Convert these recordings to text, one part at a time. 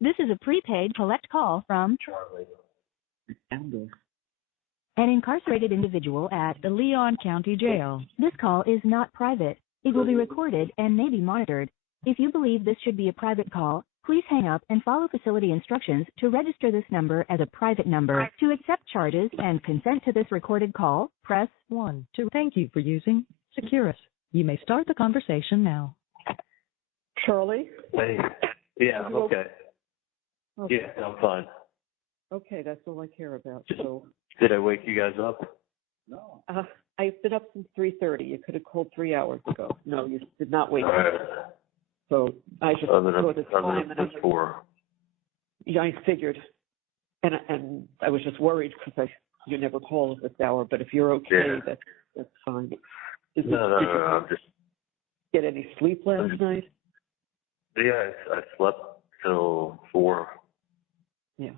This is a prepaid collect call from Charlie. an incarcerated individual at the Leon County Jail. This call is not private. It will be recorded and may be monitored. If you believe this should be a private call, please hang up and follow facility instructions to register this number as a private number. To accept charges and consent to this recorded call, press 1. Thank you for using Securus. You may start the conversation now. Charlie? Hey. Yeah, I'm okay. Okay. Yeah, I'm fine. Okay, that's all I care about. So, Did I wake you guys up? no. I've been up since 3:30. You could have called 3 hours ago. No, you did not wake All me right. up. So I just Other saw the time, and than 4. I figured, and I was just worried because you never call at this hour. But if you're okay, Yeah. that's fine. No, Did you I'm just. get any sleep last night? Yeah, I slept till 4. Yeah.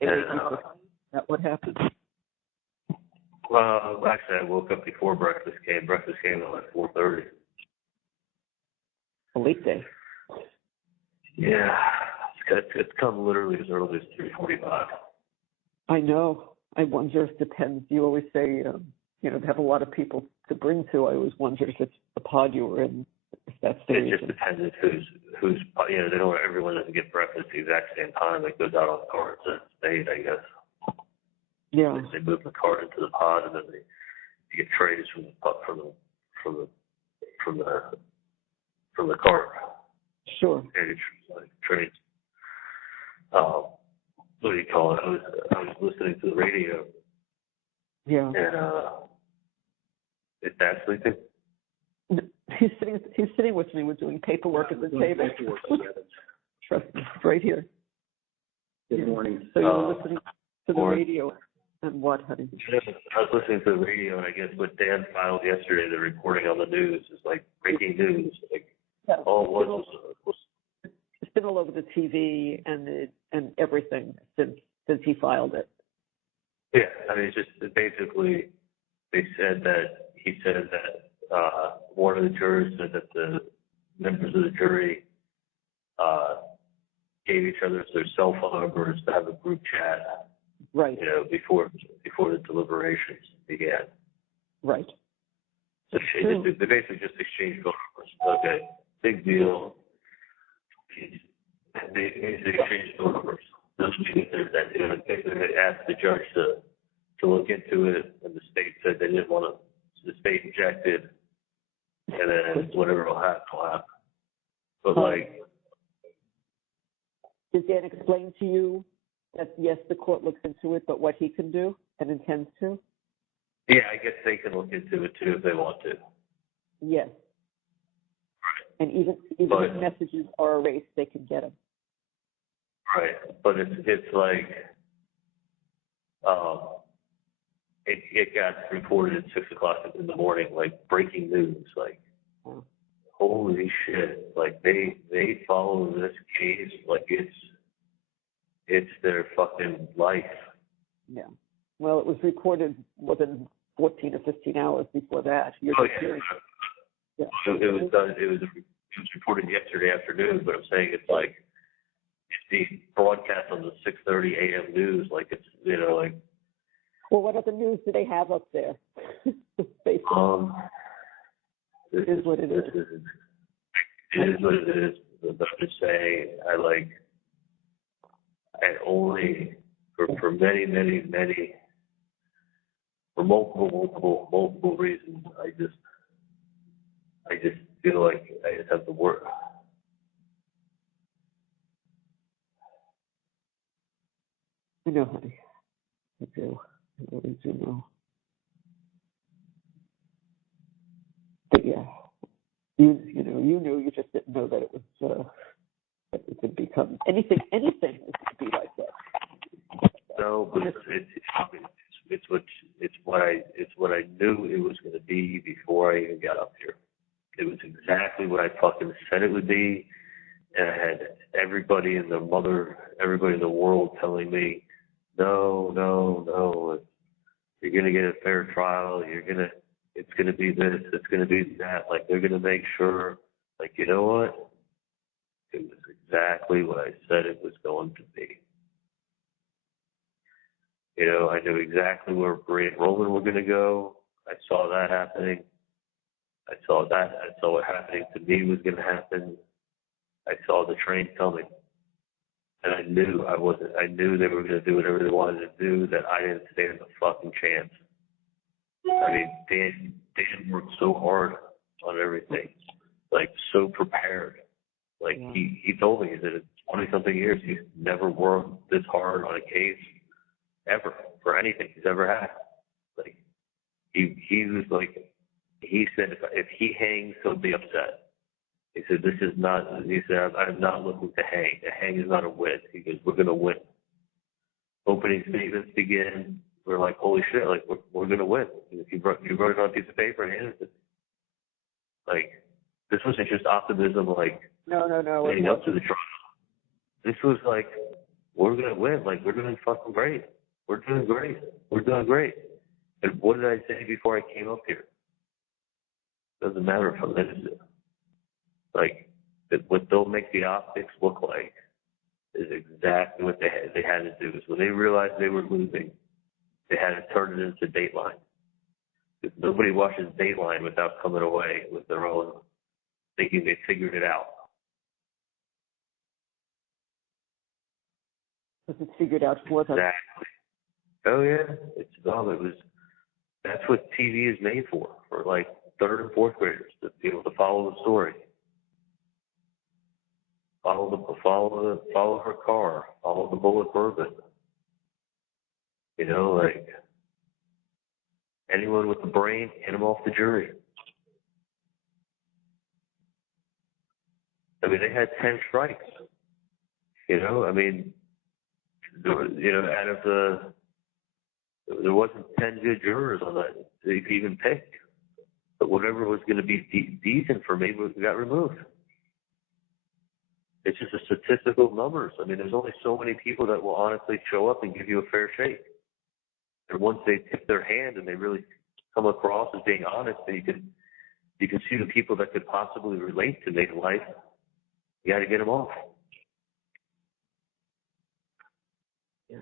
And, That what happened? well, actually, I woke up before breakfast came. Breakfast came at like 4:30. A late day. Yeah, it's come literally as early as 3:45. I know. I wonder if it depends. You always say, to have a lot of people to bring to. I always wonder if it's the pod you were in, if that's the It reason. just depends who's they don't. Everyone doesn't get breakfast at the exact same time. It goes out on carts at state, I guess. Yeah. They move the cart into the pod, and then you get trays from the cart. Sure. And it's like trays. What do you call it? I was listening to the radio, Yeah. and is Dad sleeping? He's sitting with me. We're doing paperwork at the table. Trust me, right here. Good morning. So you're listening to the radio and what, honey? I was listening to the radio, and I guess what Dan filed yesterday, the reporting on the news, is like breaking news. Like, all it was It's been all over the TV and everything since he filed it. yeah, I mean, it's just basically he said that one of the jurors said that the members of the jury gave each other their cell phone numbers to have a group chat, Right. before the deliberations began. Right. So they basically just exchanged phone numbers. Okay, big deal. They exchanged phone numbers. Doesn't mean that they asked the judge to look into it, and the state said they didn't want to. So the state objected, and then whatever will happen, will happen. But did Dan explain to you that yes, the court looks into it, but what he can do and intends to? Yeah, I guess they can look into it too if they want to. Yes. And even if messages are erased, they can get them. Right, but it's like it got reported at 6 o'clock in the morning, like breaking news, like holy shit, like they follow this case like it's their fucking life. Yeah. Well, it was reported within 14 or 15 hours before that. Yeah. It was reported yesterday afternoon, but I'm saying it's like it's the broadcast on the 6:30 a.m. news, like it's like. Well, what other news do they have up there? Basically, it is what it is. It is what it is. But I'm just saying, I only for many for multiple reasons. I just feel like I just have to work. I know, honey. I do. I really do know. But yeah, you knew. You just didn't know that it was that it could become anything. It could be like that. No, but it's what I knew it was going to be before I even got up here. It was exactly what I fucking said it would be, and I had everybody in the world telling me, no, you're gonna get a fair trial. It's gonna be this. It's gonna be that. Like they're gonna make sure. Like you know what? It was exactly what I said it was going to be. You know, I knew exactly where Bray and Roman were going to go. I saw that happening. I saw what happening to me was going to happen. I saw the train coming. And I knew they were going to do whatever they wanted to do, that I didn't stand a fucking chance. I mean, Dan worked so hard on everything, like so prepared. Like he told me that in 20-something years, he's never worked this hard on a case ever for anything he's ever had. Like he was like, he said if he hangs, he'll be upset. He said, I'm not looking to hang. A hang is not a win. He goes, we're going to win. Opening statements begin. We're like, holy shit, like, we're going to win. If you wrote it on a piece of paper and handed it. Like, this wasn't just optimism, like, No. leading up to the trial. This was like, we're going to win. Like, we're doing fucking great. We're doing great. We're doing great. And what did I say before I came up here? Doesn't matter if I'm innocent. Like, what they'll make the optics look like is exactly what they had to do. Is when they realized they were losing, they had to turn it into Dateline. Because nobody watches Dateline without coming away with their own, thinking they figured it out. Was it figured out for them? Exactly. Oh yeah, that's what TV is made for like third and fourth graders, to be able to follow the story. Follow her car, follow the bullet bourbon. You know, like anyone with a brain, hit them off the jury. I mean, they had 10 strikes. You know, I mean, out of there wasn't 10 good jurors on that they could even pick. But whatever was going to be decent for me got removed. It's just a statistical numbers. I mean, there's only so many people that will honestly show up and give you a fair shake. And once they tip their hand and they really come across as being honest, and you can see the people that could possibly relate to make life. You got to get them off. Yeah.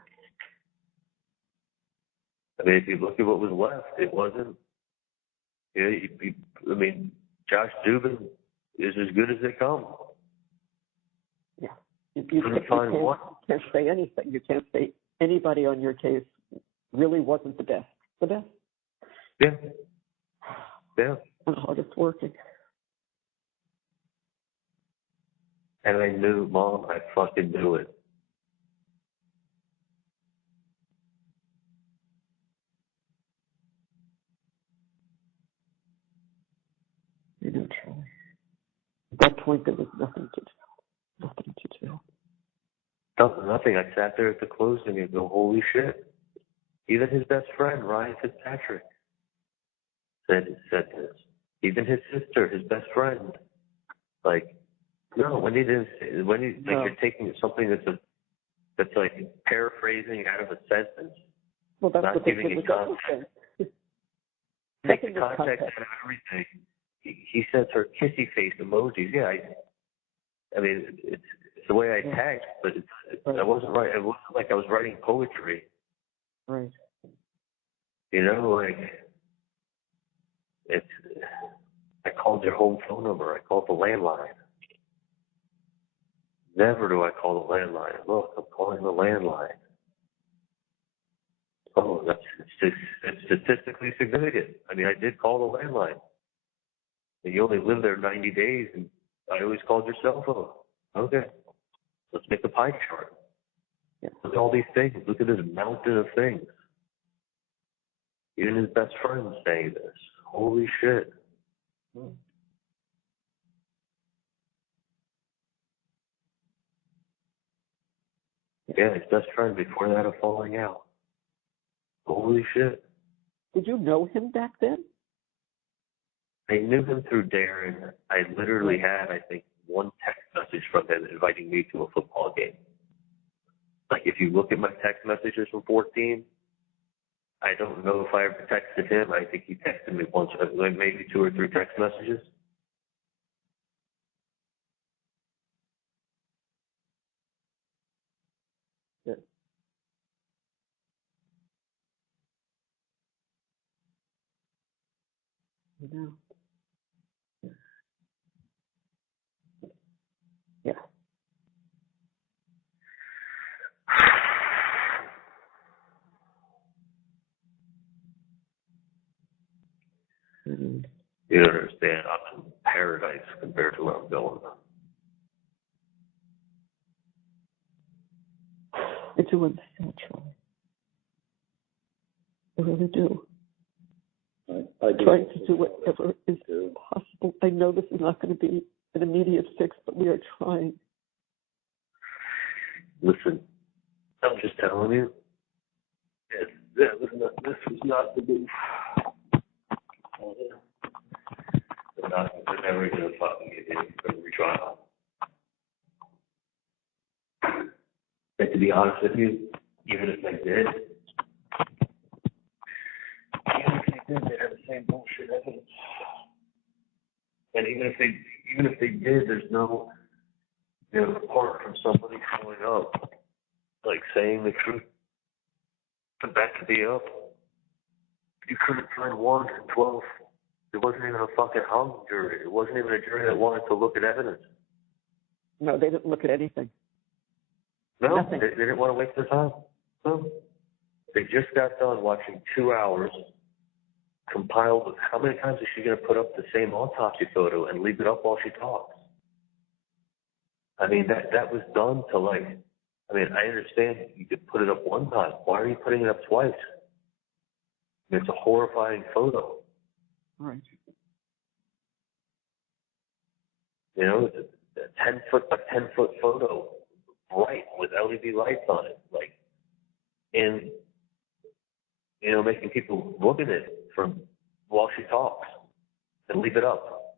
I mean, if you look at what was left, it wasn't. I mean, Josh Dubin is as good as they come. Yeah. You can't say anything. You can't say anybody on your case really wasn't the best. The best. Yeah. Yeah. And hardest working. And I knew, Mom, I fucking knew it. You knew, Charlie. At that point, there was nothing to do. Nothing to do. Nothing. I sat there at the closing and go, holy shit. Even his best friend, Ryan Fitzpatrick, said this. Even his sister, his best friend. Like, no, Wendi didn't say, Wendi, like, you're taking something that's like paraphrasing out of a sentence. Well, that's not what they giving did it with context. Take the context out of everything. He sends her kissy face emojis. Yeah, I mean, it's the way I text, but I wasn't right. It wasn't like I was writing poetry. Right. You know, like I called your home phone number. I called the landline. Never do I call the landline. Look, I'm calling the landline. Oh, it's statistically significant. I mean, I did call the landline. And you only live there 90 days, and I always called your cell phone. Okay, let's make a pie chart. Yeah. Look at all these things. Look at this mountain of things. Even his best friend saying this. Holy shit. Yeah, his best friend before that of falling out. Holy shit. Did you know him back then? I knew him through Darren. I literally had, I think, one text message from him inviting me to a football game. Like, if you look at my text messages from 14, I don't know if I ever texted him. I think he texted me once, maybe 2 or 3 text messages. it. You know. Yeah. Mm-hmm. You don't understand. I'm in paradise compared to where I'm going. I do understand, Charlie. I really do. I do. Trying to do whatever is possible. I know this is not going to be an immediate fix, but we are trying. Listen, I'm just telling you, this was not the move. They're never going to fucking get in for the retrial. And to be honest with you, even if they did, they'd have the same bullshit evidence. And even if they did, there's no, apart from somebody showing up, like saying the truth, to back me up, you couldn't find 1 in 12. It wasn't even a fucking hung jury. It wasn't even a jury that wanted to look at evidence. No, they didn't look at anything. No, Nothing. they didn't want to waste their time. No. They just got done watching 2 hours compiled with how many times is she going to put up the same autopsy photo and leave it up while she talks? I mean, that was done to I understand you could put it up one time. Why are you putting it up twice? It's a horrifying photo. Right. It's a 10-foot by 10-foot photo, bright with LED lights on it, and making people look at it while she talks and leave it up.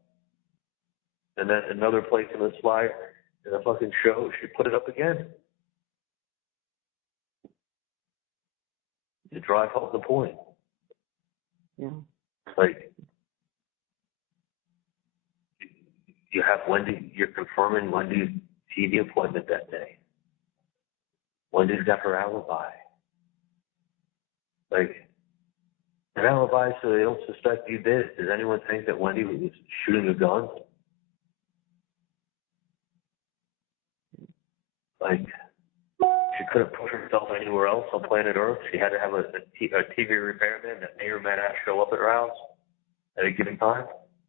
And then another place in the slide in the fucking show, she put it up again to drive home the point. Yeah. You have Wendi, you're confirming Wendy's TV appointment that day. Wendy's got her alibi. An alibi so they don't suspect you did it. Does anyone think that Wendi was shooting a gun? She couldn't put herself anywhere else on planet Earth. She had to have a TV repairman that may or may not show up at her house at a given time.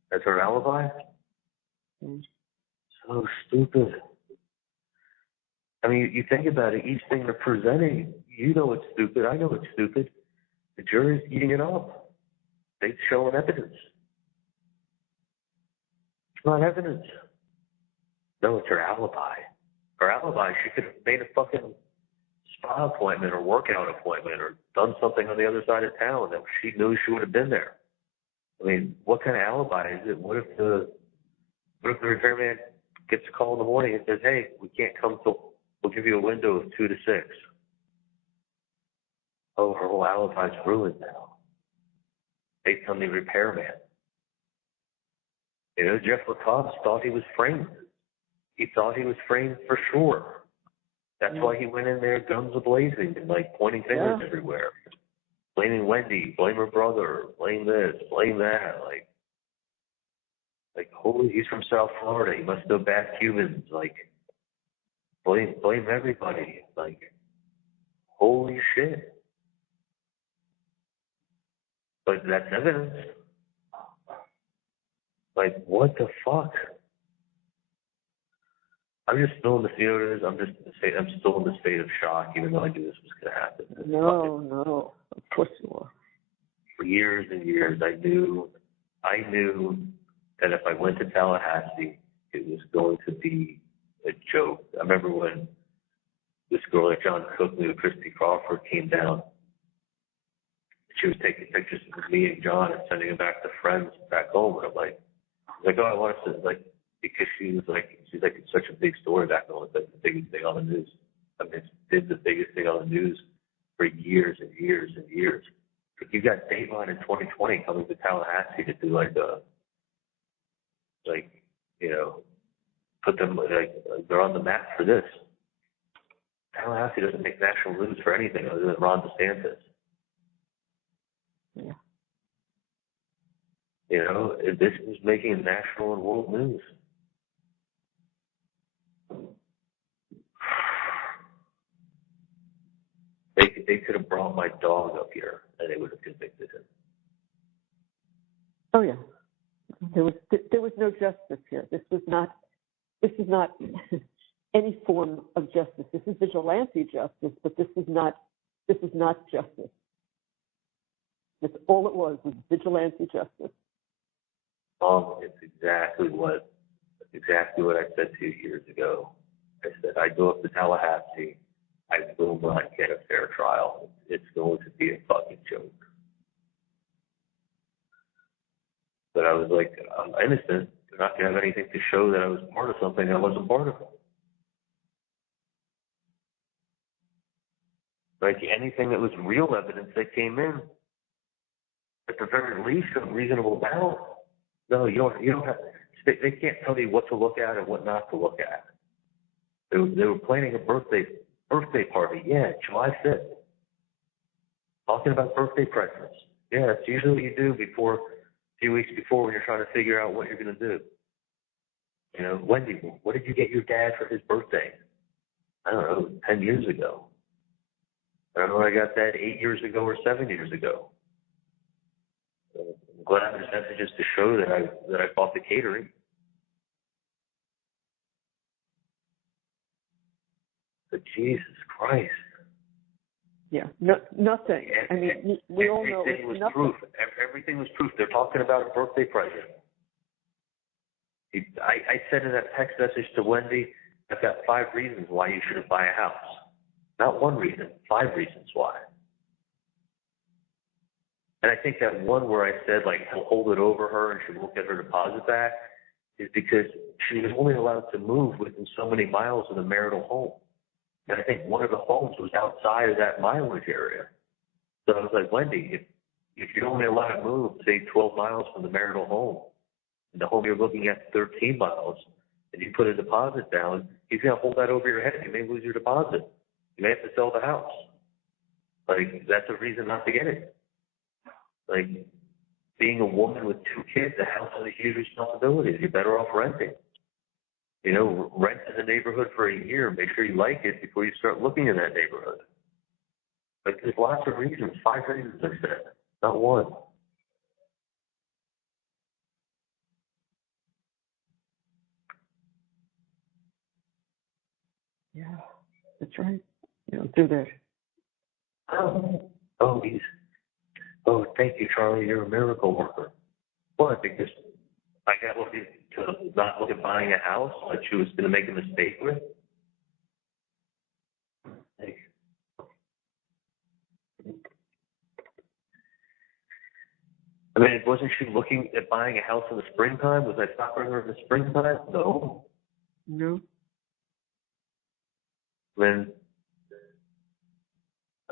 That's her alibi? So stupid. I mean, you think about it, each thing they're presenting, you know it's stupid, I know it's stupid. The jury's eating it up. They're showing evidence. It's not evidence. No, it's her alibi. Her alibi, she could have made a fucking spa appointment or workout appointment or done something on the other side of town that she knew she would have been there. I mean, what kind of alibi is it? What if the repairman gets a call in the morning and says, hey, we can't come till, we'll give you a window of 2 to 6. Oh, her whole alibi's ruined now. Based on the repairman. Jeff Lacoste thought he was framed. He thought he was framed for sure. That's why he went in there guns a-blazing and pointing fingers everywhere. Blaming Wendi, blame her brother, blame this, blame that. Holy, he's from South Florida. He must know bad humans. Blame everybody. Holy shit. But that's evidence. What the fuck? I'm just still in the theaters. I'm still in the state of shock, even though I knew this was going to happen. No, of course you are. For years and years, I knew that if I went to Tallahassee, it was going to be a joke. I remember when this girl that John Cook knew, Christy Crawford, came down. She was taking pictures of me and John and sending them back to friends back home. And I'm like, oh, I want us to, because she's it's such a big story back home. It's the biggest thing on the news. I mean, it's the biggest thing on the news for years and years and years. You got Dateline in 2020 coming to Tallahassee to do put them, they're on the map for this. Tallahassee doesn't make national news for anything other than Ron DeSantis. Yeah. You know, this is making national and world news. They could have brought my dog up here and they would have convicted him. Oh yeah. There was no justice here. This is not any form of justice. This is vigilante justice, but this is not justice. That's all it was vigilante justice. It's exactly what I said 2 years ago. I said I'd go up to Tallahassee. I will not get a fair trial. It's going to be a fucking joke. But I was like, I'm innocent. They're not going to have anything to show that I was part of something I wasn't part of. Like anything that was real evidence that came in, at the very least, a reasonable doubt. No, you don't have. They can't tell you what to look at and what not to look at. They were planning a birthday party. Yeah, July 5th. Talking about birthday presents. Yeah, that's usually what you do a few weeks before when you're trying to figure out what you're going to do. You know, Wendi, what did you get your dad for his birthday? I don't know, 10 years ago. I don't know when I got that 8 years ago or 7 years ago. I'm glad there's messages to show that I bought the catering. But Jesus Christ. Yeah, no, nothing. I mean, we all know everything was nothing. proof. Everything was proof. They're talking about a birthday present. I said in that text message to Wendi, I've got 5 reasons why you shouldn't buy a house. Not 1 reason, 5 reasons why. And I think that one where I said, like, he'll hold it over her and she won't get her deposit back is because she was only allowed to move within so many miles of the marital home. And I think one of the homes was outside of that mileage area. So I was like, Wendi, if you're only allowed to move, say, 12 miles from the marital home, and the home you're looking at 13 miles, and you put a deposit down, he's going to hold that over your head. You may lose your deposit. You may have to sell the house. Like, that's a reason not to get it. Like, being a woman with 2 kids, the house is a huge responsibility. You're better off renting. You know, rent in the neighborhood for a year. Make sure you like it before you start looking in that neighborhood. Like, there's lots of reasons. 5 reasons, I said, not 1. Yeah, that's right. You don't do that. Oh, thank you, Charlie. You're a miracle worker. What? Because I got looking to not look at buying a house like she was going to make a mistake with? Like, I mean, wasn't she looking at buying a house in the springtime? Was I stopping her in the springtime? No. No. I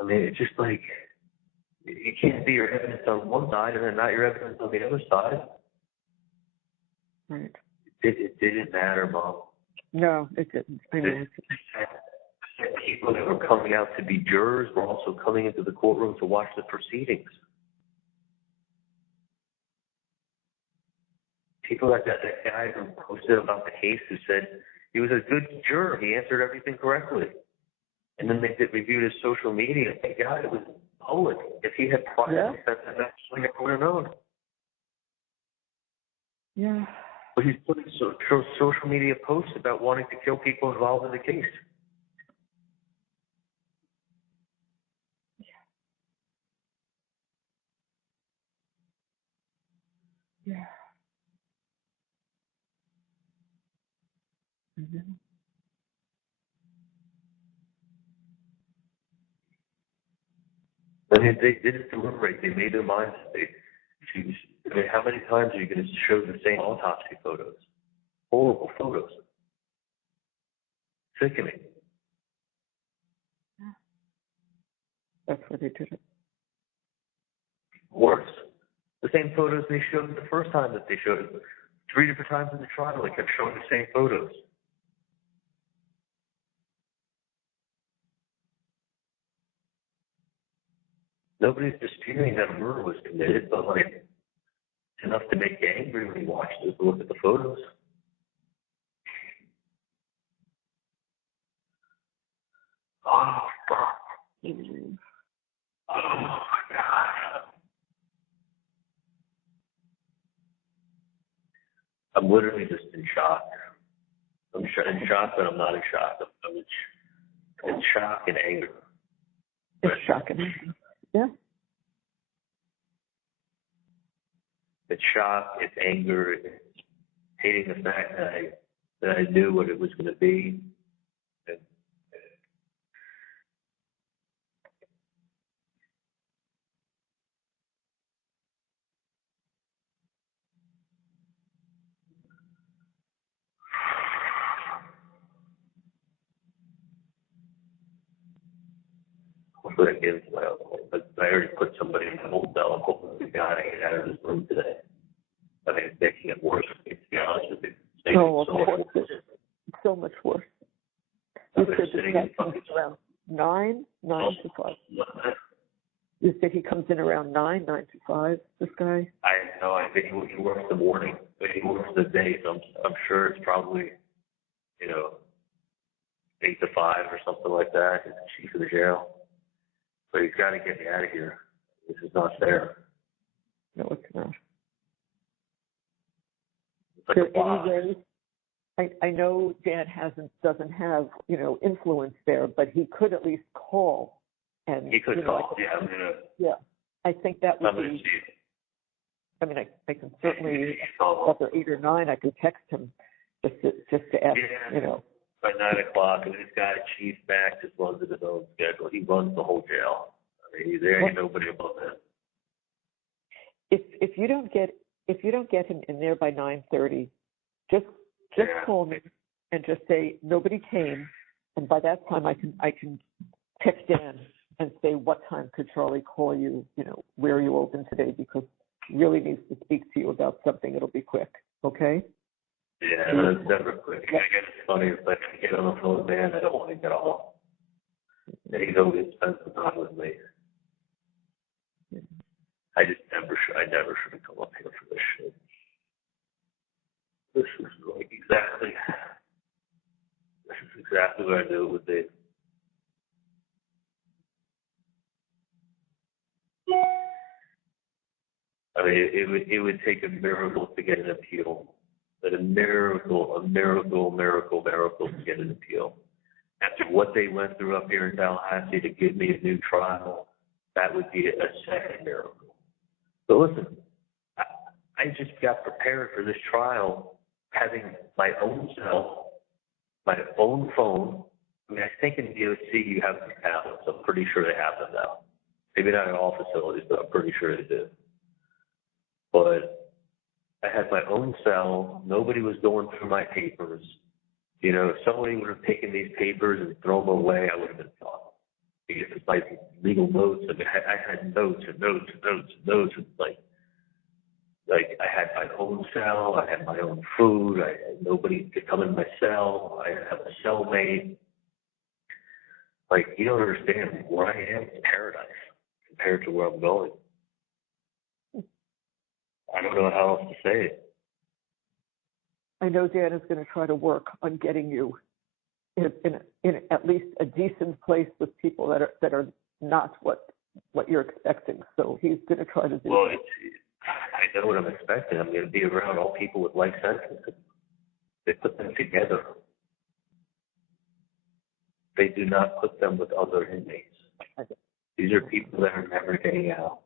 mean, it's just like, you can't be your evidence on one side and then not your evidence on the other side. Right. It didn't matter, Mom. No, it didn't. I know. People that were coming out to be jurors were also coming into the courtroom to watch the proceedings. People like that guy who posted about the case who said he was a good juror. He answered everything correctly. And then they reviewed his social media. Thank God it was public. If he had private, that's actually never would have known. Yeah. But he's putting social media posts about wanting to kill people involved in the case. Yeah. Mm-hmm. I mean, they didn't deliberate. They made their minds. I mean, how many times are you going to show the same autopsy photos? Horrible photos. Sickening. That's where they did it. Worse. The same photos they showed the first time that they showed it. 3 different times in the trial, they kept showing the same photos. Nobody's disputing that a murder was committed, but like enough to make you angry when you watch this. Look at the photos. Oh, fuck. Oh, my God. I'm literally just in shock. I'm in shock, but I'm not in shock. I'm in shock and anger. It's shocking. Yeah. It's shock, it's anger, it's hating the fact that I knew what it was going to be. And, hopefully I get into my other one, but I already put somebody in the old cell. Hopefully the guy get out of his room today. I mean, it's making it worse, to be honest with you. Oh, of course, it's so much worse. You said this guy comes around 9 to 5. You said he comes in around 9 to 5, this guy? I know, I think he works the morning, but he works the day, so I'm sure it's probably, 8 to 5 or something like that. He's the chief of the jail. But he's got to get me out of here. This is not fair. No, it's not. It's like Is there any way, I know Dan doesn't have, influence there, but he could at least call. And he could call, yeah. I think that would be, I mean, I can certainly, after 8 or 9, I could text him just to ask, By 9 o'clock, and this guy, Chief Max, just runs his own schedule. He runs the whole jail. I mean, there ain't nobody above him. If you don't get him in there by 9:30, just call me and just say nobody came, and by that time I can text Dan and say what time could Charlie call you, where are you open today, because he really needs to speak to you about something. It'll be quick, okay? Yeah, that's never quick. I guess it's funny, if I get on the phone with Dan, I don't want to get off. And he's always spent some time with me. I never should have come up here for this shit. This is exactly what I knew it would be. I mean, it would take a miracle to get an appeal. But a miracle to get an appeal. After what they went through up here in Tallahassee to give me a new trial, that would be a second miracle. But listen, I just got prepared for this trial having my own cell, my own phone. I mean, I think in DOC you have the tablets. I'm pretty sure they have them now. Maybe not in all facilities, but I'm pretty sure they do. But I had my own cell. Nobody was going through my papers. If somebody would have taken these papers and thrown them away, I would have been fine. Because it's like legal notes. I mean, I had notes and notes. Like I had my own cell. I had my own food. Nobody could come in my cell. I have a cellmate. Like, you don't understand. Where I am is paradise compared to where I'm going. I don't know how else to say it. I know Dan is going to try to work on getting you in at least a decent place with people that are not what you're expecting. So he's going to try to do. Well, I know what I'm expecting. I'm going to be around all people with life sentences. They put them together. They do not put them with other inmates. These are people that are never getting out.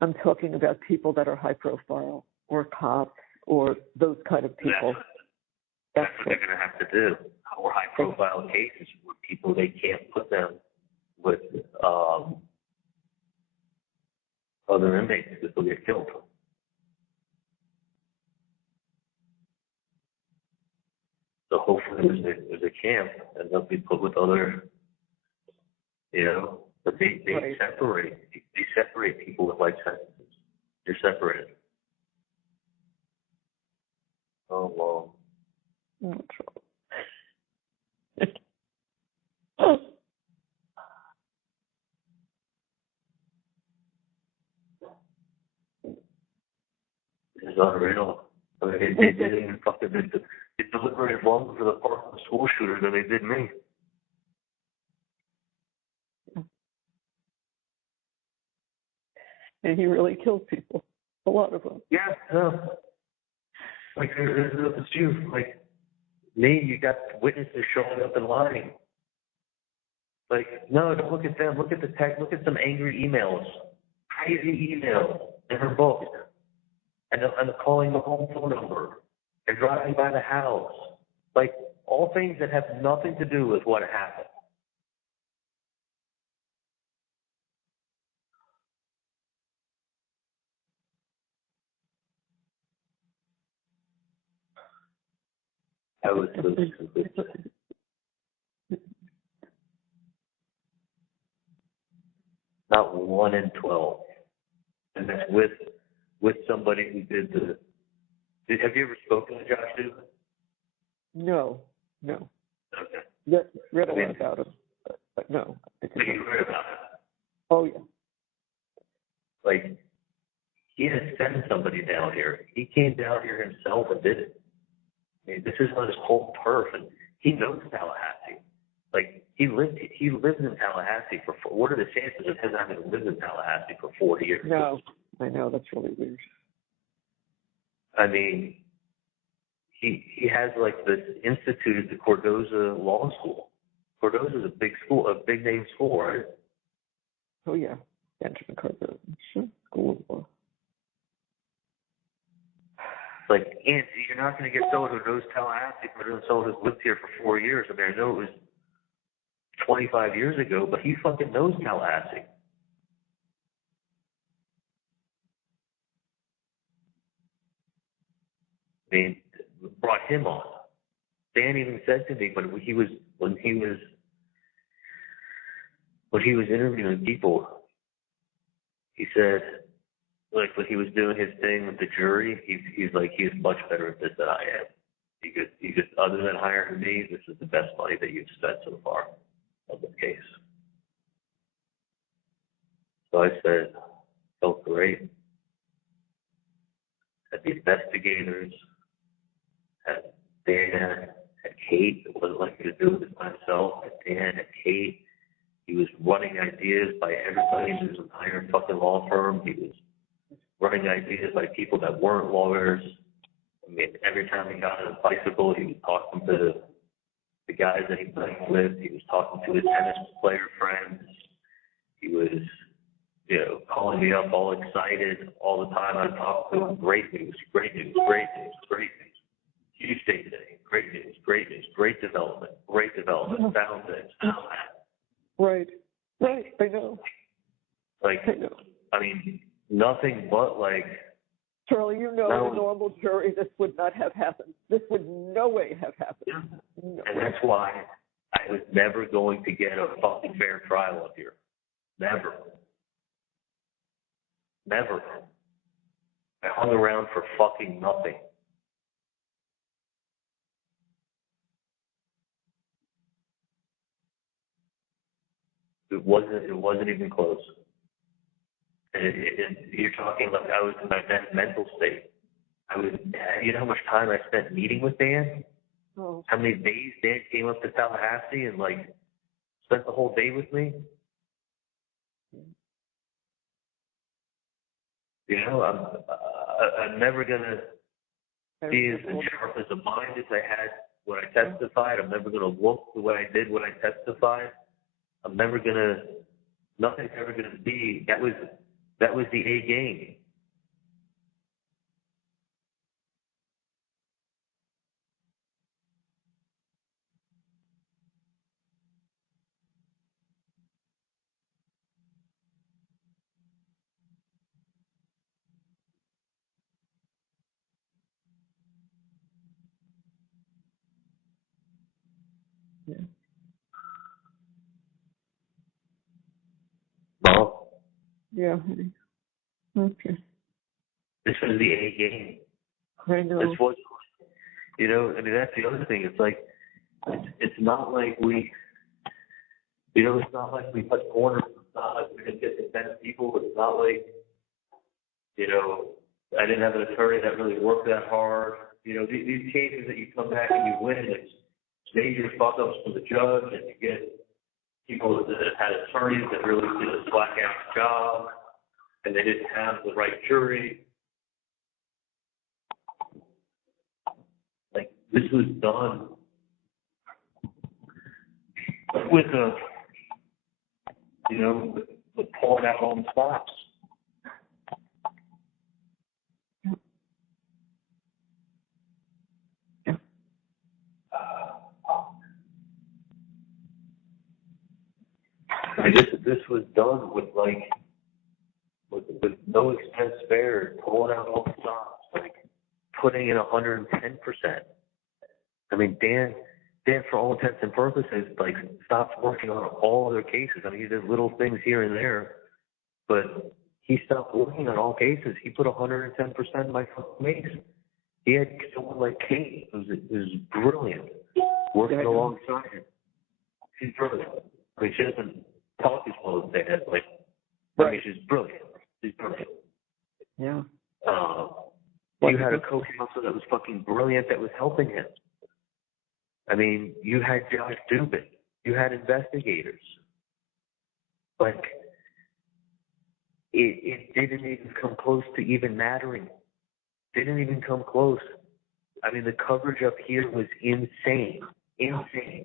I'm talking about people that are high profile or cops or those kind of people. That's what they're going to have to do. Or high profile cases where people, they can't put them with other inmates because they'll get killed. So hopefully there's a camp and they'll be put with other, but they separate people with life sentences. They're separated. Oh, wow. unreal. I mean, they didn't even fucking they deliberated longer for the Parkland school shooter than they did me. And he really killed people. A lot of them. Yeah, no. Like, it's you. Like, me, you got witnesses showing up and lying. Like, no, don't look at them. Look at the text. Look at some angry emails. Crazy emails in her book. And calling the home phone number. And driving by the house. Like, all things that have nothing to do with what happened. I was so stupid. Not 1 in 12. And that's with somebody who did the... Have you ever spoken to Josh Duke? No. Okay. Read a lot about him, but no. You heard about it? Oh, yeah. Like, he had sent somebody down here. He came down here himself and did it. I mean, this is on his home turf, and he knows Tallahassee. Like, he lived in Tallahassee for... What are the chances of him having lived in Tallahassee for 4 years? No, I know, that's really weird. I mean, he has like this institute at the Cardozo Law School. Cardozo's a big school, a big name school, right? Oh yeah, Benjamin Cardozo, sure, School of Law. Like, and you're not going to get someone who knows Tallahassee better than someone who's lived here for 4 years. I mean, I know it was 25 years ago, but he fucking knows Tallahassee. I mean, brought him on. Dan even said to me, but when he was interviewing people, he said, like, when he was doing his thing with the jury, he's like, he's much better at this than I am. He could, other than hiring me, this is the best money that you've spent so far on this case. So I said, felt great. Had the investigators, had Dana, had Kate. It wasn't like he was doing it by himself. Had Dan, had Kate. He was running ideas by everybody in his entire fucking law firm. He was running ideas by people that weren't lawyers. I mean, every time he got on a bicycle, he was talking to the guys that he played with. He was talking to his tennis player friends. He was, calling me up all excited all the time. I'd talk to him. Great news, great news, great news, great news. Huge day today. Great news, great news, great development, found this, found that. Right, I know. Like, I mean, nothing but like... Charlie, in a normal jury, this would not have happened. This would no way have happened. Yeah. No. And that's why I was never going to get a fucking fair trial up here. Never. I hung around for fucking nothing. It wasn't even close. And you're talking like I was in my best mental state. You know how much time I spent meeting with Dan? Oh. How many days Dan came up to Tallahassee and like spent the whole day with me? I'm never gonna be as sharp as a mind as I had when I testified. I'm never gonna look the way I did when I testified. Nothing's ever gonna be. That was the A game. Yeah. Well, yeah. Okay. This was the A game. I know. This was, that's the other thing. It's like, it's not like we, it's not like we cut corners. It's not like we're going to get the 10 people. It's not like, I didn't have an attorney that really worked that hard. You know, these cases that you come back and you win, it's major fuck-ups from the judge, and you get people that had attorneys that really did a slack-ass job, and they didn't have the right jury. Like, this was done with with pulling out all the stops. This was done with no expense spared, pulling out all the stops, like putting in 110%. I mean, Dan, for all intents and purposes, like stopped working on all their cases. I mean, he did little things here and there, but he stopped working on all cases. He put 110% in my case. He had someone like Kate, who was brilliant, working alongside him. She's brilliant. I mean, she doesn't talk as well as Dan, but I mean, she's brilliant. She's brilliant. Yeah. You had a co-counsel that was fucking brilliant that was helping him. I mean, you had Josh Dubin. You had investigators. Like, it didn't even come close to even mattering. Didn't even come close. I mean, the coverage up here was insane. Insane.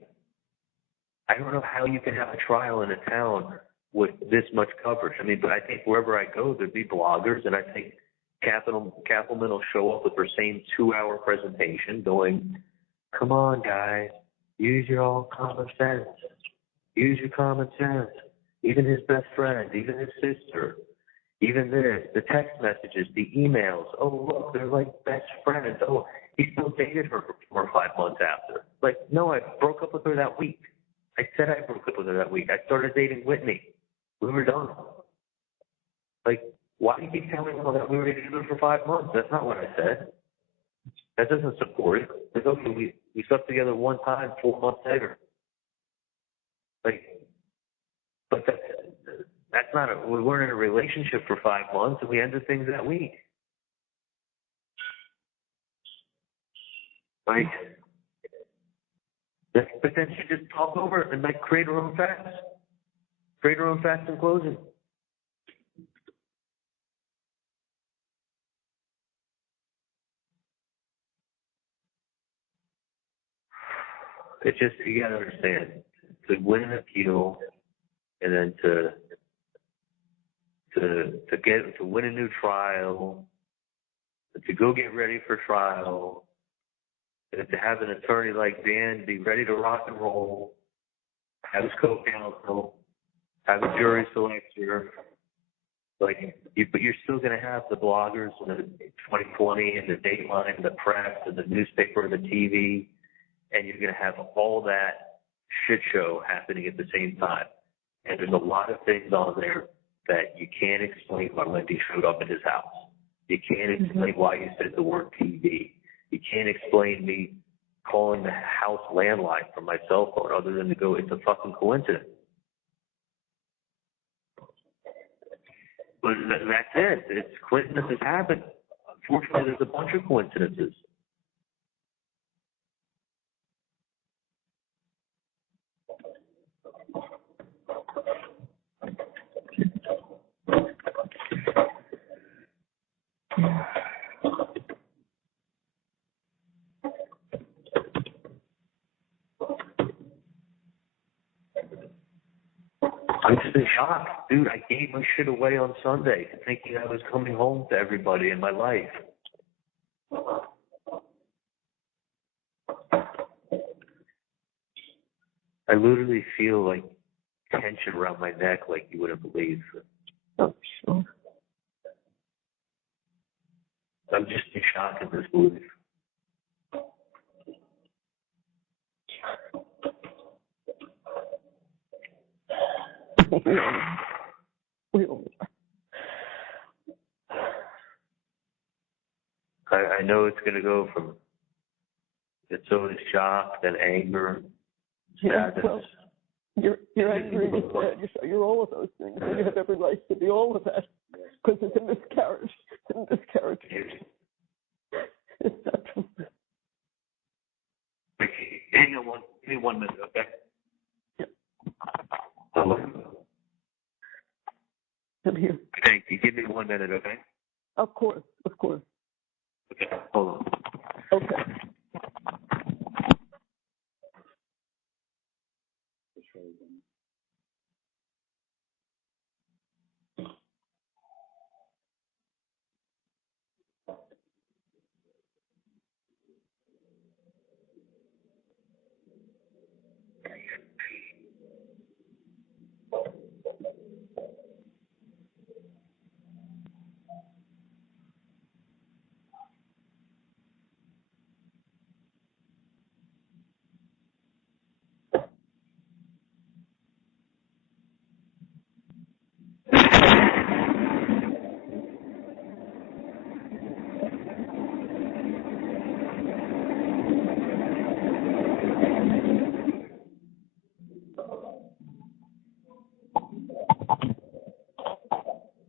I don't know how you can have a trial in a town with this much coverage. I mean, but I think wherever I go, there'd be bloggers, and I think Kappelman will show up with her same 2-hour presentation going, come on, guys, use your all common sense. Use your common sense. Even his best friend, even his sister, even this, the text messages, the emails. Oh, look, they're like best friends. Oh, he still dated her for 4 or 5 months after. Like, no, I broke up with her that week. I said I broke up with her that week. I started dating Whitney. We were done. Like, why do you keep telling me that we were together for 5 months? That's not what I said. That doesn't support it. It's okay, we slept together one time 4 months later. Like, but that's not we weren't in a relationship for 5 months, and we ended things that week. Like, but then she just talked over it and like create her own facts. Create her own facts in closing. It's just, you gotta understand, to win an appeal and then to win a new trial, to go get ready for trial, and to have an attorney like Dan be ready to rock and roll, have his co-counsel, have a jury selector, but you're still going to have the bloggers and the 2020 and the Dateline and the press and the newspaper and the TV, and you're going to have all that shit show happening at the same time. And there's a lot of things on there that you can't explain why Wendi showed up at his house. You can't explain why you said the word TV. You can't explain me calling the house landline from my cell phone other than to go, it's a fucking coincidence. But that's it. It's coincidence has happened. Unfortunately, there's a bunch of coincidences. I'm just in shock. Dude, I gave my shit away on Sunday thinking I was coming home to everybody in my life. I literally feel like tension around my neck like you wouldn't believe. Oh, sure. I'm just in shock and disbelief. We all I know it's going to go from it's always shock, then anger, sadness. Well, you're angry, you're sad, you're all of those things, and you have every right to be all of that, because it's a miscarriage. in this character. It's not true. Hang on give me 1 minute, okay? Yeah. Hello? I'm here. Thank you. Give me 1 minute, okay? Of course. Okay, hold on. Okay.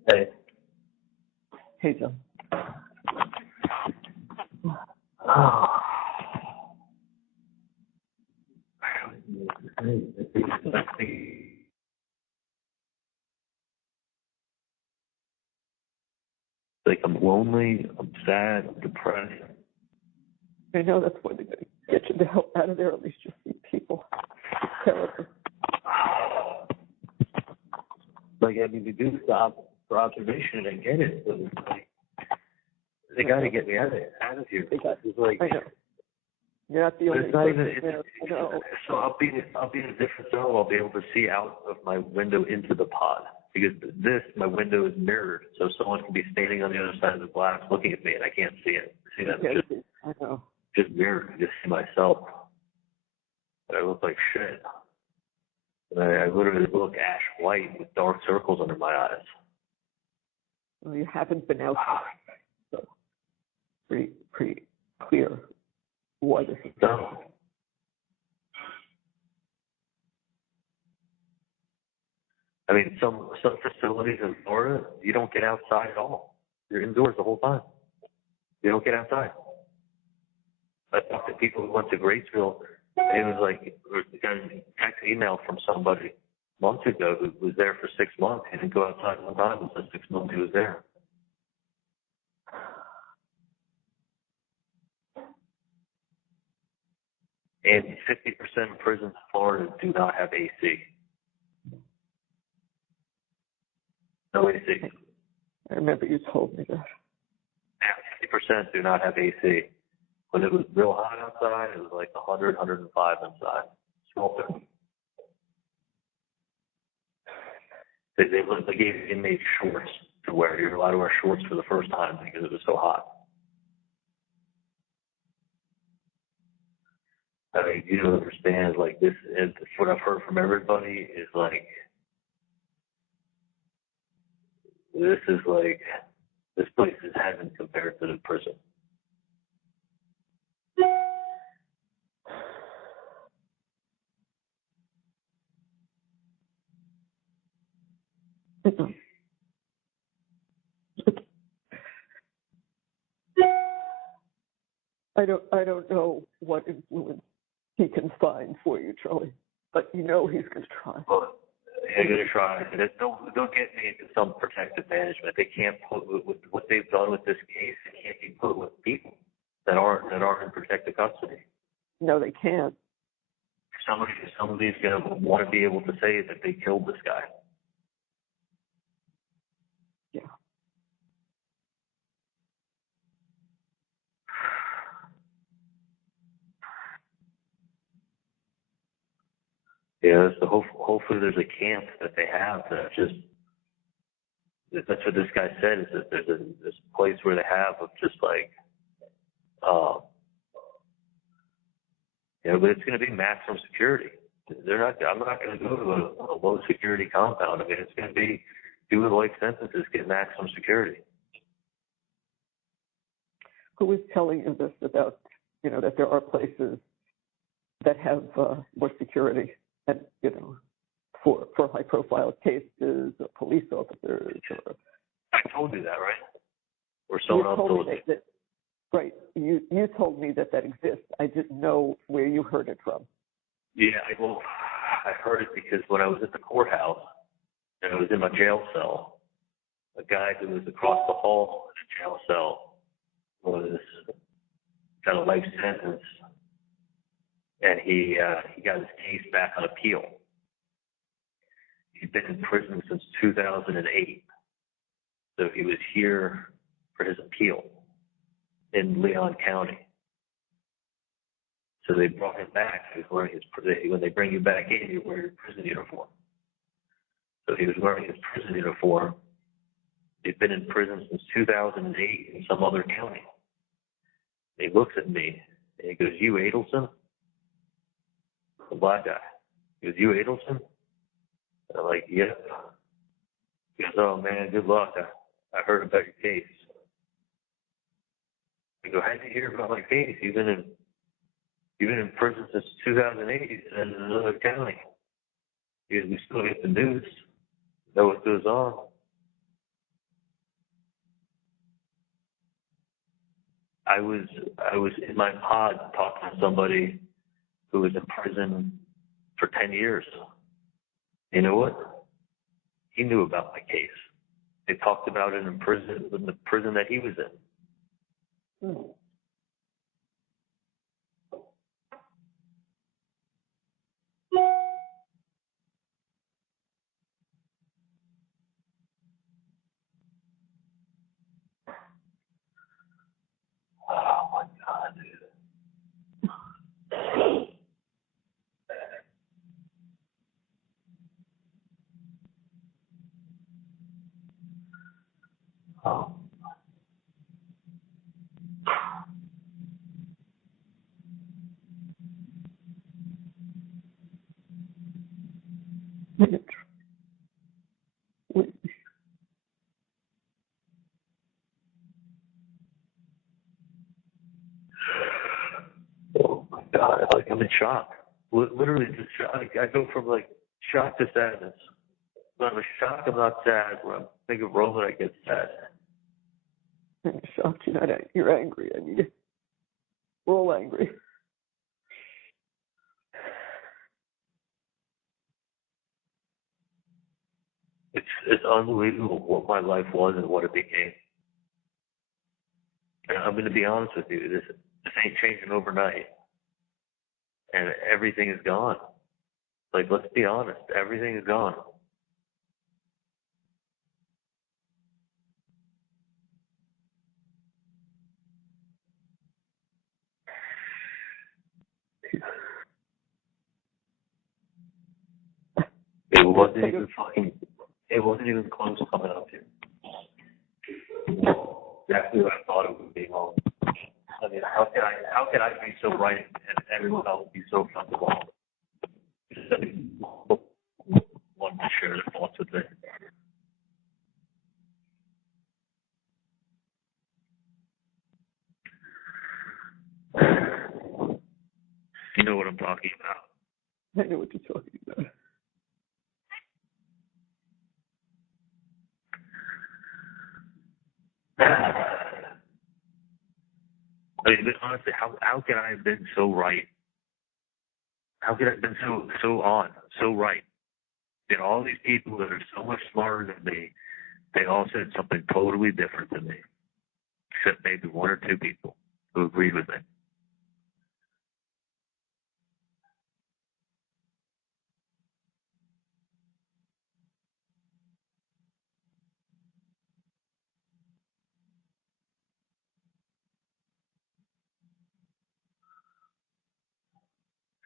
Hey. Hey, Joe. Like, I'm lonely, I'm sad, I'm depressed. I know that's why they're going to get you the hell out of there. At least you see people. It's terrible. Like, I mean, they do stop for observation, and I get it, but it's like, they got to get me out of here. It's like, I know. You're not the only it's not person even, there. I know. so I'll be in a different zone. I'll be able to see out of my window into the pod. Because my window is mirrored, so someone can be standing on the other side of the glass looking at me, and I can't see it. See that? I know. Just mirrored. I just see myself. And I look like shit. And I literally look ash white with dark circles under my eyes. Well, you haven't been out, so pretty clear why this is. No. I mean, some facilities in Florida, you don't get outside at all. You're indoors the whole time. You don't get outside. I talked to people who went to Graceville, and it was like, I got a text email from somebody months ago who was there for 6 months. He didn't go outside one time. It was 6 months he was there. And 50% of prisons in Florida do not have AC. No AC. I remember you told me that. Yeah, 50% do not have AC. When it was real hot outside, it was like 100, 105 inside. Sweltering. They gave inmates shorts to wear. You're allowed to wear shorts for the first time because it was so hot. I mean, you don't understand, like, this, and what I've heard from everybody is like, this is like, this place is heaven compared to the prison. I don't know what influence he can find for you, Charlie, but you know he's going to try. Well, they're going to try. Don't get me into some protective management. They can't put with what they've done with this case. It can't be put with people that aren't in protective custody. No, they can't. Somebody's going to want to be able to say that they killed this guy. Yeah. Yeah, so hopefully there's a camp that they have that just, that's what this guy said, is that there's this place where they have of just like, but it's going to be maximum security. I'm not going to go to a low security compound. I mean, it's going to be, do life sentences, get maximum security. Who is telling you this about, that there are places that have more security and, for high profile cases or police officers or... I told you that, right? or someone else told you? Right. You told me that exists. I didn't know where you heard it from. Yeah, I heard it because when I was at the courthouse and I was in my jail cell, a guy who was across the hall in a jail cell got a life sentence, and he got his case back on appeal. He'd been in prison since 2008, so he was here for his appeal in Leon County. So they brought him back. He was wearing when they bring you back in, you wear your prison uniform. So he was wearing his prison uniform. He'd been in prison since 2008 in some other county. He looks at me and he goes, "You Adelson?" The black guy. He goes, "You Adelson?" I'm like, "Yep." He goes, "Oh man, good luck. I heard about your case." I go, "How did you hear about my case? You've been in prison since 2008 in another county." He goes, "We still get the news, know what goes on." I was in my pod talking to somebody who was in prison for 10 years. You know what? He knew about my case. They talked about it in the prison that he was in. Oh my God, dude. Oh. Oh my God, I'm in shock. Literally just shock. I go from shock to sadness. When I'm in shock, I'm not sad. When I'm thinking of Roman, I get sad. I'm shocked you're angry. I mean, we're all angry. It's unbelievable what my life was and what it became. And I'm going to be honest with you. This ain't changing overnight. And everything is gone. Let's be honest. Everything is gone. It wasn't even close to coming up here. Exactly what I thought it would be. I mean, how can I be so right and everyone else be so fucking wrong? Want to share their thoughts with me. You know what I'm talking about. I know what you're talking about. I mean, honestly, how can I have been so right? How could I have been so on, so right? And all these people that are so much smarter than me, they all said something totally different than me, except maybe one or two people who agreed with me.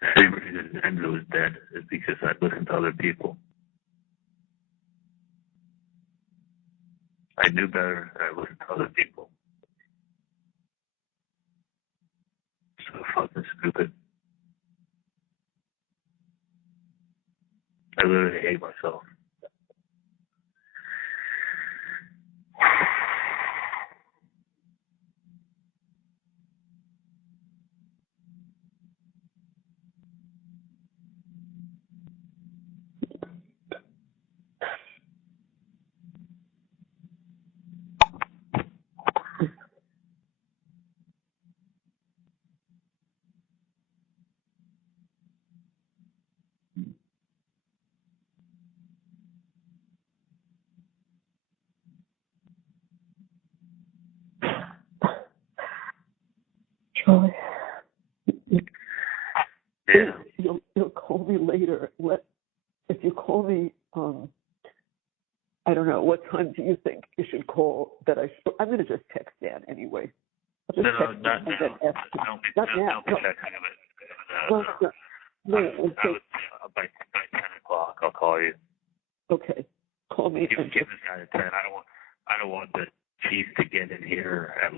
The same reason Andrew was dead is because I listened to other people. I knew better, and I listened to other people. So fucking stupid. I literally hate myself. Charlie, Yeah. you'll call me later. If you call me, I don't know, what time do you think you should call that I'm going to just text Dan anyway. No, not now. Don't be texting him. By 10 o'clock, I'll call you. Okay. Call me. Give this guy a 10. I don't want the chief to get in here at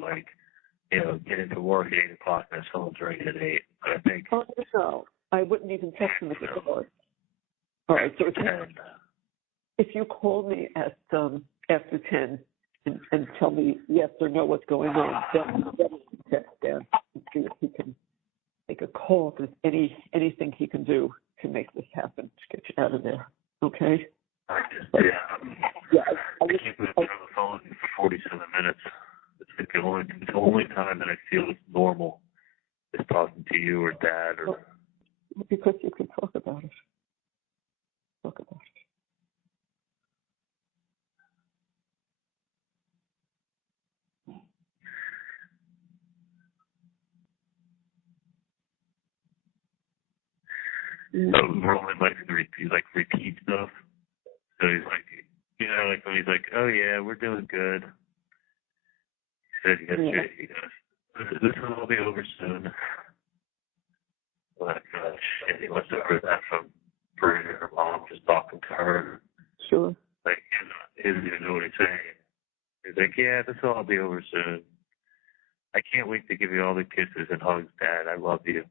get into work at 8 o'clock and his phone's ringing at 8. I think. Oh, no. I wouldn't even text him at the door. All right. So if you call me at after 10 and tell me yes or no what's going on, then text Dan and see if he can make a call. If there's anything he can do to make this happen, to get you out of there. Okay? I can't be on the phone for 47 minutes. It's like the only time that I feel it's normal is talking to you or Dad or. Because you can talk about it. Talk about it. Roman likes to repeat stuff. So he's like, when he's like, oh yeah, we're doing good. He said yesterday, he goes, this will all be over soon. Like, shit, he must have heard that from her mom just talking to her. Sure. Like, he doesn't even know what he's saying. He's like, yeah, this will all be over soon. I can't wait to give you all the kisses and hugs, Dad. I love you.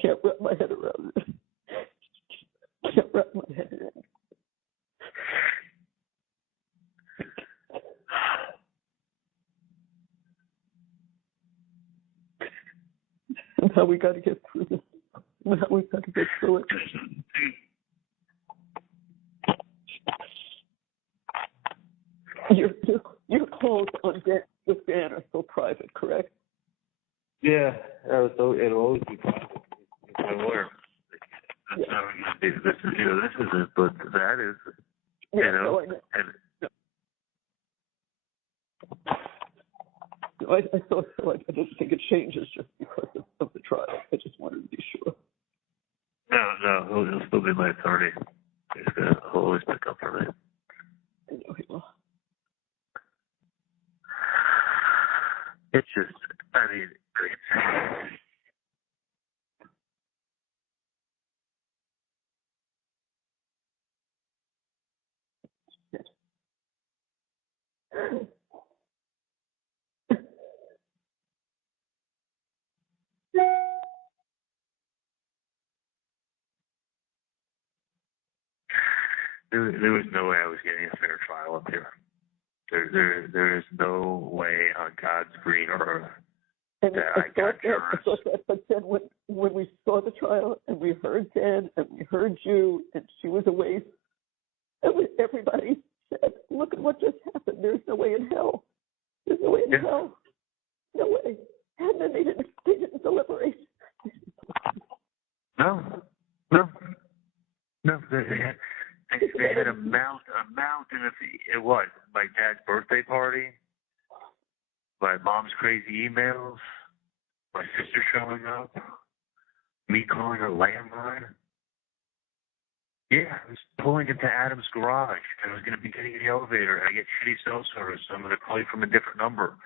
Can't wrap my head around it. Can't wrap my head around it. Now we got to get through this. Now we got to get through it. Your calls on with Dan are still private, correct? Yeah, it'll always be private. It's my lawyer. That's how this is it, but that is, Yeah, you know. I know. I thought so. I didn't think it changes just because of the trial. I just wanted to be sure. No, he'll still be my attorney. He'll always pick up for me. I know he will. It's just, I mean, there was no way I was getting a fair trial up here. There is no way on God's green earth And that I got jurors. But then when we saw the trial and we heard Dan and we heard you and she was away, everybody said, look at what just happened. There's no way in hell. There's no way in hell. No way. And then they didn't deliberate. No. They had a mountain of it was my dad's birthday party, my mom's crazy emails, my sister showing up, me calling her landline. Yeah, I was pulling into Adam's garage. I was going to be getting in the elevator. I get shitty cell service, so I'm going to call you from a different number.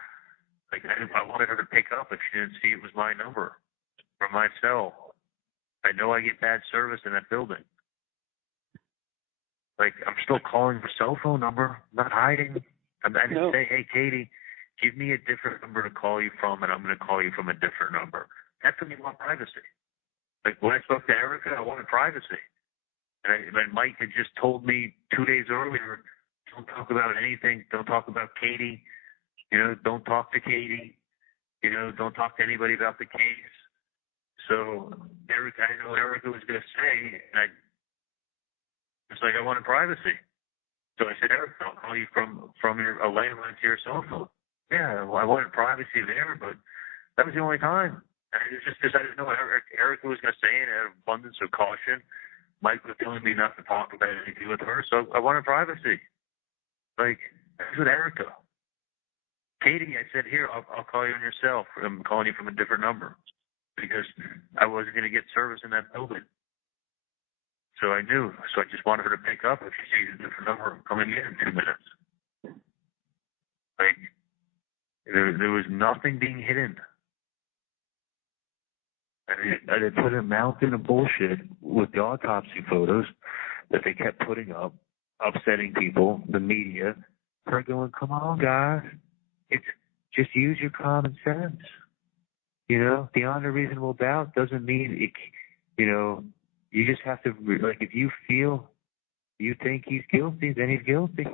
Like I wanted her to pick up if she didn't see it was my number from my cell. I know I get bad service in that building. Like, I'm still calling her cell phone number, not hiding. I didn't say, hey, Katie, give me a different number to call you from, and I'm going to call you from a different number. That's when you want privacy. Like, when I spoke to Erica, I wanted privacy. And Mike had just told me 2 days earlier, don't talk about anything. Don't talk about Katie. Don't talk to Katie. Don't talk to anybody about the case. So I know Erica was going to say, and it's like I wanted privacy. So I said, Erica, I'll call you from a landline to your cell phone. Yeah, well, I wanted privacy there, but that was the only time. And it was just because I didn't know what Erica was going to say, and out of abundance of caution, Mike was telling me not to talk about anything with her, so I wanted privacy. Like, that's with Erica. Katie, I said, here, I'll call you on your cell. I'm calling you from a different number because I wasn't going to get service in that building. So I knew. So I just wanted her to pick up if she sees a different number coming in 2 minutes. Like, there was nothing being hidden. And they put a mountain of bullshit with the autopsy photos that they kept putting up, upsetting people, the media. Her going, come on, guys. It's just use your common sense. Beyond a reasonable doubt doesn't mean it. You just have to, like, if you think he's guilty, then he's guilty.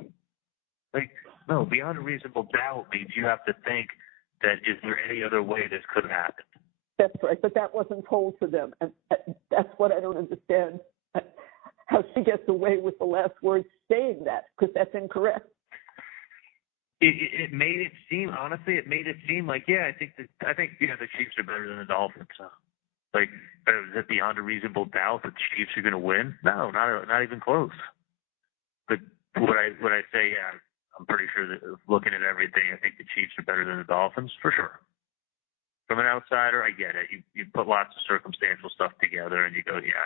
Like, no, beyond a reasonable doubt means you have to think that is there any other way this could have happened? That's right, but that wasn't told to them, and that's what I don't understand. How she gets away with the last words saying that, because that's incorrect. It made it seem, honestly, like, yeah, I think the Chiefs are better than the Dolphins. Like, is it beyond a reasonable doubt that the Chiefs are going to win? No, not even close. But would I say, yeah, I'm pretty sure that looking at everything, I think the Chiefs are better than the Dolphins for sure. From an outsider, I get it. You put lots of circumstantial stuff together, and you go, yeah,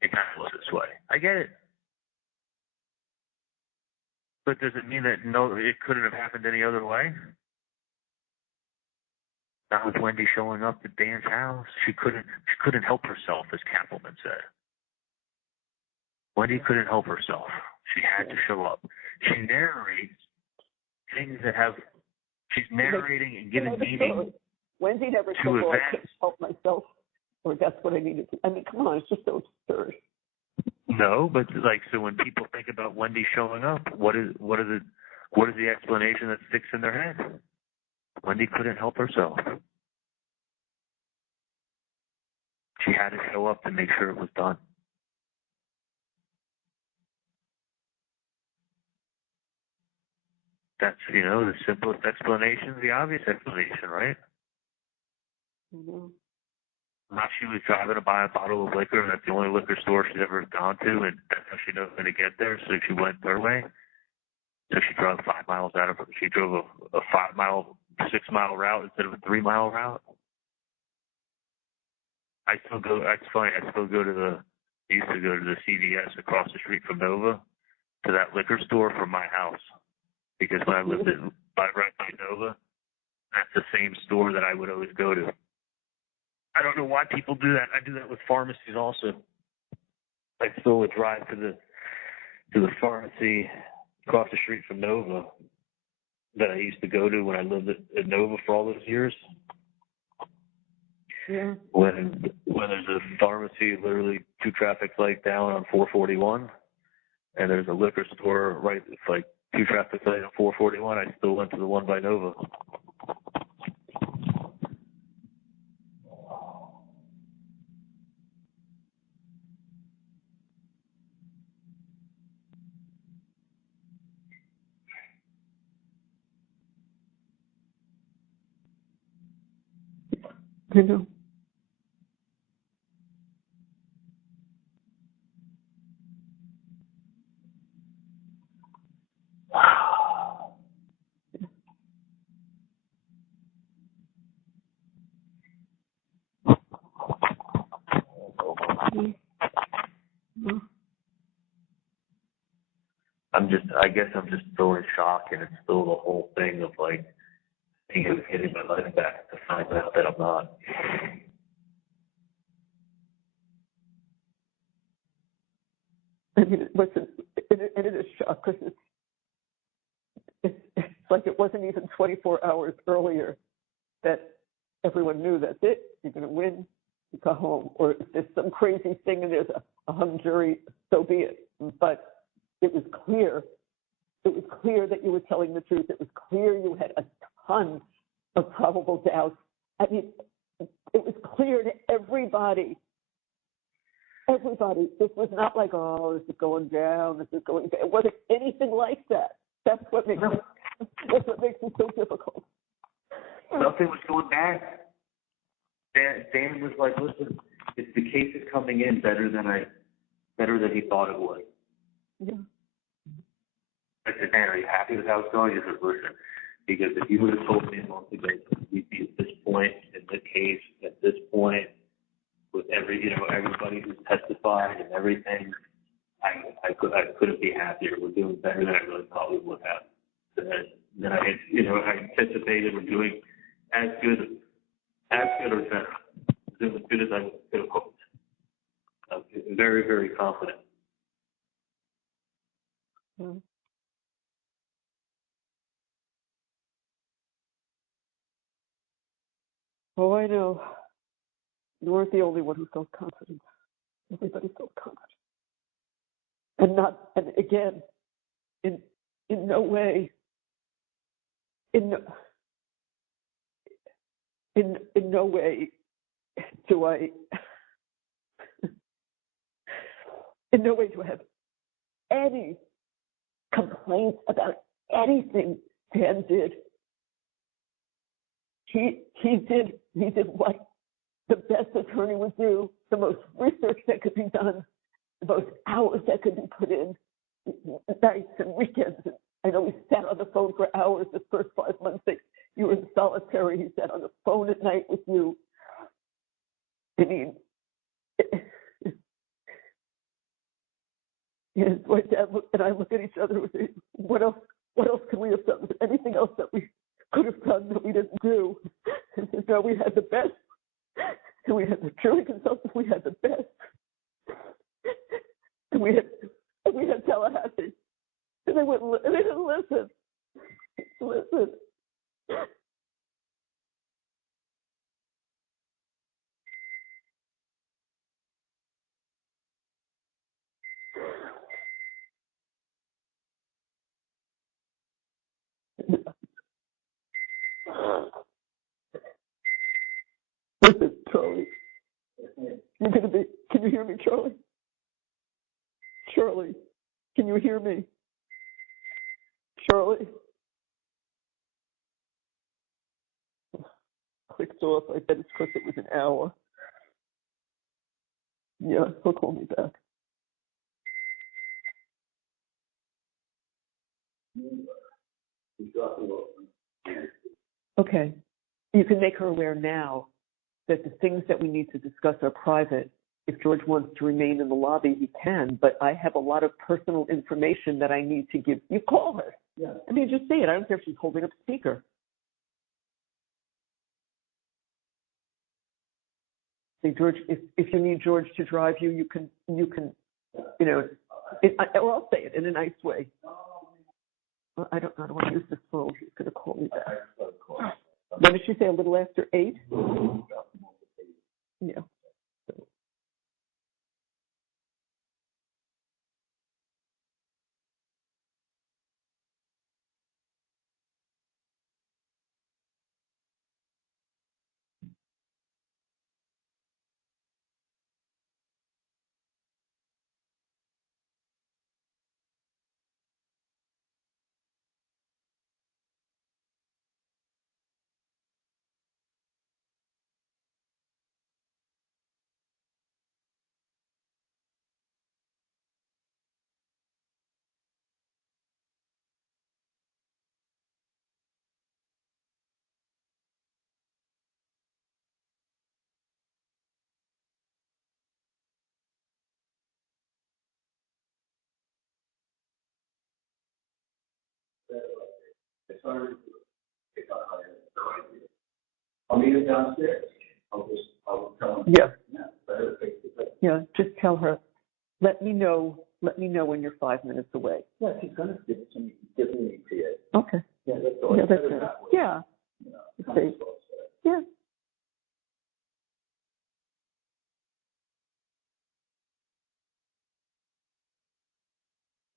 it kind of looks this way. I get it. But does it mean that no, it couldn't have happened any other way? Not with Wendi showing up at Dan's house. She couldn't help herself, as Kappelman said. Wendi couldn't help herself. She had to show up. She narrates things that have. She's narrating and giving meaning. Wendi never said, "Well, I couldn't help myself," or "That's what I needed to." I mean, come on, it's just so absurd. No, but like, so when people think about Wendi showing up, what is the explanation that sticks in their head? Wendi couldn't help herself. She had to show up to make sure it was done. That's, the simplest explanation, the obvious explanation, right? Mm-hmm. Not she was driving to buy a bottle of liquor, and that's the only liquor store she's ever gone to, and that's how she knows how to get there, so she went her way. So she drove 5 miles out of her. She drove a 5-mile, 6-mile route instead of a 3-mile route. It's funny, I used to go to the CVS across the street from Nova to that liquor store from my house. Because when I lived right by Nova, that's the same store that I would always go to. I don't know why people do that. I do that with pharmacies also. I still would drive to the pharmacy across the street from Nova that I used to go to when I lived at Nova for all those years. Yeah. When there's a pharmacy literally 2 traffic lights down on 441, and there's a liquor store right, it's like 2 traffic lights on 441, I still went to the one by Nova. I know. I guess I'm just still in shock, and it's still the whole thing of like, being getting my life back to find out that I'm not. I mean, listen, it is shock because it's like it wasn't even 24 hours earlier that everyone knew that's it. You're going to win, you go home. Or if there's some crazy thing and there's a hung jury, so be it. But it was clear. It was clear that you were telling the truth. It was clear you had a ton of probable doubts. I mean, it was clear to everybody. Everybody. This was not like, oh, this is going down, this is going down. It wasn't anything like that. That's what makes it so difficult. Nothing was going back. Dan was like, listen, the case is coming in better than he thought it would. Yeah. I said, Dan, are you happy with how it's going? He said, listen, because if you would have told me a month ago we'd be at this point in the case, at this point, with everybody who's testified and everything, I couldn't be happier. We're doing better than I really thought we would have. Then I anticipated we're doing as good or better, doing as good as I could have hoped. I'm very, very confident. Mm-hmm. Oh, I know. You weren't the only one who felt confident. Everybody felt confident. And again, in no way, in no way do I have any complaints about anything Dan did. He did what the best attorney would do, the most research that could be done, the most hours that could be put in, nights and weekends. I know he sat on the phone for hours the first 5 months that you were in solitary. He sat on the phone at night with you. I mean, my dad and I look at each other and say, what else could we have done? Was there anything else that we could have done that we didn't do? And no, we had the best. And we had the jury consultants, we had the best. And we had Tallahassee. And they didn't listen. Listen. Listen, Charlie. Can you hear me, Charlie? Charlie, can you hear me? Charlie? Clicked off. I bet it's because it was an hour. Yeah, he'll call me back. Okay. You can make her aware now that the things that we need to discuss are private. If George wants to remain in the lobby, he can, but I have a lot of personal information that I need to give. You call her. Yeah. I mean, just say it. I don't care if she's holding up speaker. Say, George, if you need George to drive you, you can, or I'll say it in a nice way. Well, I don't want to use this phone. She's going to call me back. When did she say? A little after 8? Yeah. I'll meet him downstairs. I'll tell him. Yeah. Yeah, just tell her, let me know when you're 5 minutes away. Yeah, she's going to give it to me. Give me it. Okay. Yeah, that's all. Yeah, that's it. Yeah. Okay. Yeah.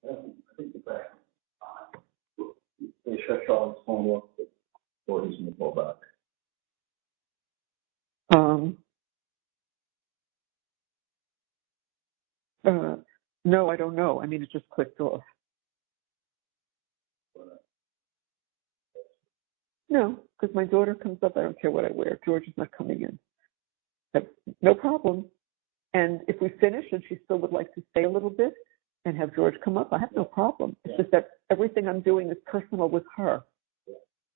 I think the back. They shut Charlie's phone off. or he's going to call back? No, I don't know. I mean, it just clicked off. No, because my daughter comes up. I don't care what I wear. George is not coming in. But no problem. And if we finish and she still would like to stay a little bit and have George come up, I have no problem. It's just that everything I'm doing is personal with her.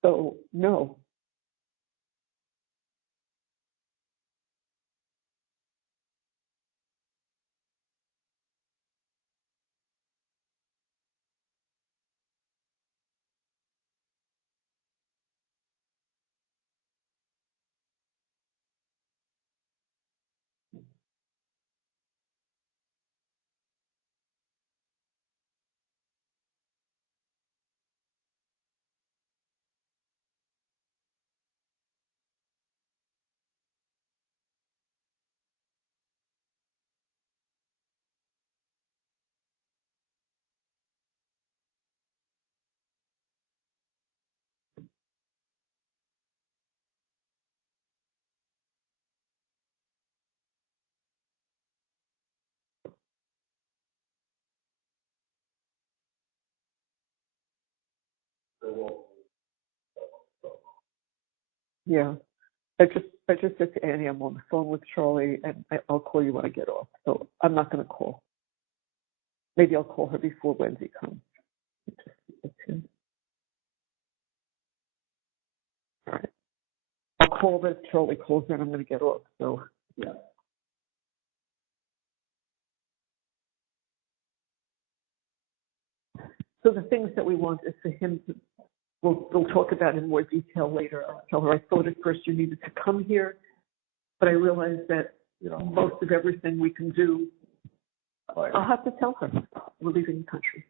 So, no. Yeah. I just said to Annie, I'm on the phone with Charlie, and I'll call you when I get off. So I'm not going to call. Maybe I'll call her before Wendi comes. All right. I'll call her if Charlie calls in. I'm going to get off. So, yeah. So the things that we want is for him to, we'll talk about in more detail later. I'll tell her I thought at first you needed to come here, but I realized that, most of everything we can do, I'll have to tell her we're leaving the country.